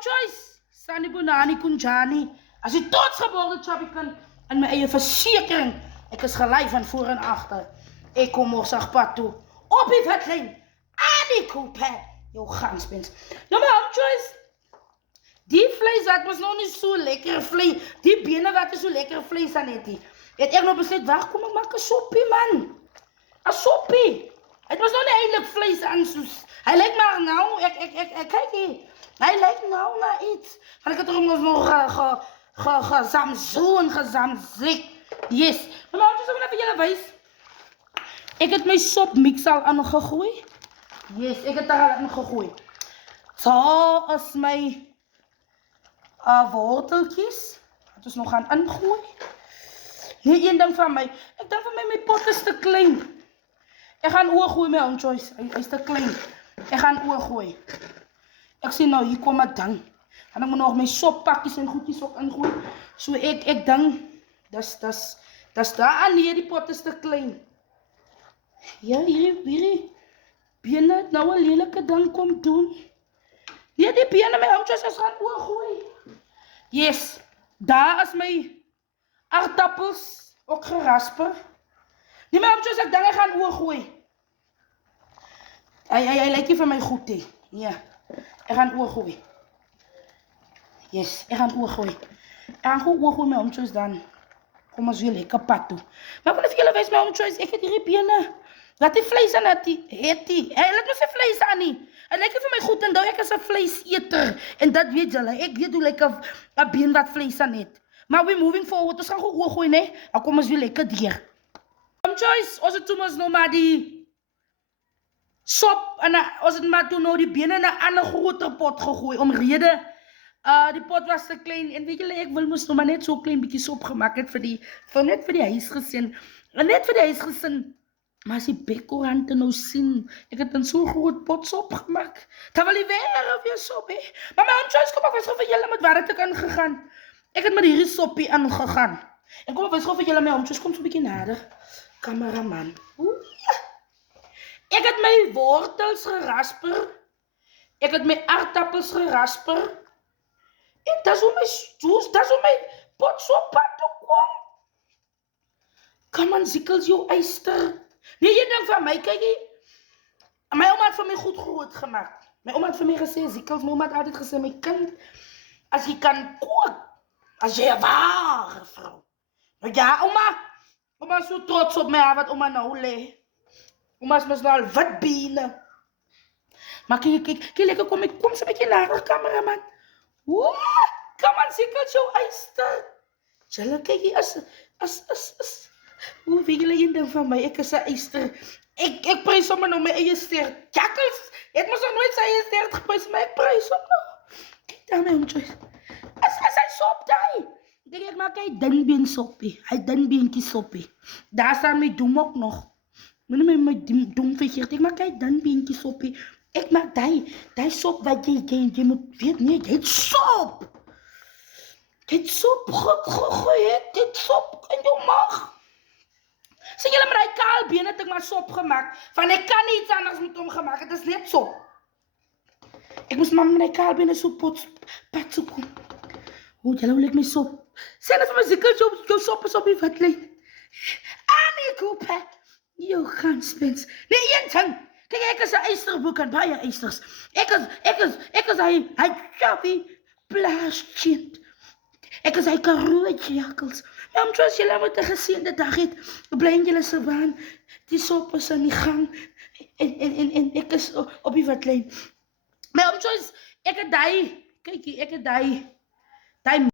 Choice, Sunny Bonani Kunjani. As die toetsgeboorde chubby kan in my eie versekering. Ek is gelei van voor en agter. Ek kom morsig pad toe. Op die wetlyn. Annie Cooper. Jou ganspens. Nou my Choice. Die vlees wat was nog nie so lekker vlees. Die bene wat is so lekker vlees aan het. Het ek nog besluit, wag, kom ek maak 'n soppie man. 'n Soppie. Het was nog nie eintlik vlees aan soos. Hy lyk maar nou, ek kyk hier. Hy lyk nou na iets. Want ek het hom nog gezamzik. Yes. Maar laat ons even vir julle wys. Ek het my sopmix al aangegooi. Yes, ek het daar al aangegooi. So is my worteltjies. Wat ons nog gaan ingooi. Nee, een ding van my. Ek dink vir my pot is te klein. Ek gaan oor gooi my Choice. Hy is te klein. Ek gaan oor gooi. Ek sien nou, hier kom 'n ding. En ek moet nog my soppakkies en goedjies ook ingooi. So ek dink, dis daar nee, die pot is te klein. Ja, hierdie bene het nou 'n lelike ding kom doen. Nee, die bene my Choice is gaan oor gooi. Yes, daar is my aardappels ook gerasper. Nee, my Choice, ek dink ek gaan oor gooi. Hy lyk nie vir my goed nie. Ja. Ek gaan oorgooi. Yes, ek gaan oorgooi. Ek gaan gewoon oorgooi my Choice dan. Kom ons weer lekker pad toe. Maar ek wil vir julle wys my Choice, ek het hierdie bene. Wat die vlees aan het die. Hy lyk nie vir vlees aan nie. Hy lyk nie vir my goed en nou ek is 'n vleiseter. En dat weet julle, ek weet hoe lyk 'n been wat vlees aan het. Maar we moving forward, ons gaan gewoon oorgooi, nee. Dan kom ons weer lekker deur. Choice, ons het toe ons nou maar die sop en ons het maar toe nou die bene in 'n ander groter pot gegooi omrede die pot was te klein en weet julle ek wil mos nog maar net so klein bietjie sop gemaak het net vir die huisgesin. Net vir die huisgesin. Maar as die bekkorante nou sien, ek het 'n so groot pot sop gemaak. Dan wil jy weer sop hê. Maar my Choice, kom ek wys gou vir julle met wat het ek ingegaan. Ek het met hierdie soppie aangegaan. En kom ek wys gou vir julle my Choice, kom so 'n bietjie nader. Kameraman. Ek het my wortels gerasper. Ek het my aardappels gerasper. En dis hoe my pot so pad toe kom. Kom aan, Zikkels, jou eyster. Nee, jy dink van my, kyk hier. My ouma het vir my goed groot gemaak. My ouma het vir my gesê, Zikkels, my ouma het altyd gesê, my kind, as jy kan kook, as jy 'n ware vrou. Nou ja, ouma is so trots op my, wat ouma nou lê. Ouma is mos nou al wit bene. Maar kyk, lekker kom so 'n bietjie nader, kameraman. Kom aan, Zikkels, jou eyster. Julle, kyk hier, weet julle een ding van my, ek is 'n eyster. Ek prys sommer nou my eie ster. Jakkels, het mos nog nooit sy eie ster geprys, maar ek prys hom nog. Kyk daar my Choice. As hy sop daai. Ek maak hy dunbeen soppie. Hy dunbeentjie soppie. Daar staan my doem ook nog. Moenie my doem vergeet. Ek maak hy dunbeentjie soppie. Ek maak daai sop wat jy moet weet nee, jy het sop. Jy het sop gegooid. Jy het sop in jou maag. Sien julle met die kaal been het ek maar sop gemaak. Van ek kan nie iets anders met hom gemaak. Het is net sop. Ek moes maar met die kaal been so pad so kom. Julle wil ek my sop. Sê net vir my Zikkels, jou sop is op die wetlyn. Annie Cooper. Jou ganspens. Nee, een ding. Kyk, ek is 'n eysterboek en baie eysters. Ek is hy chubby plaaskind. Ek is hy karootjie Jakkels. Nou, Choice, julle moet 'n geseënde dag hê. Bly in julle se baan. Die sop is aan die gang. En ek is op die wetlyn. My Choice, ek het daai, kykie, ek het daai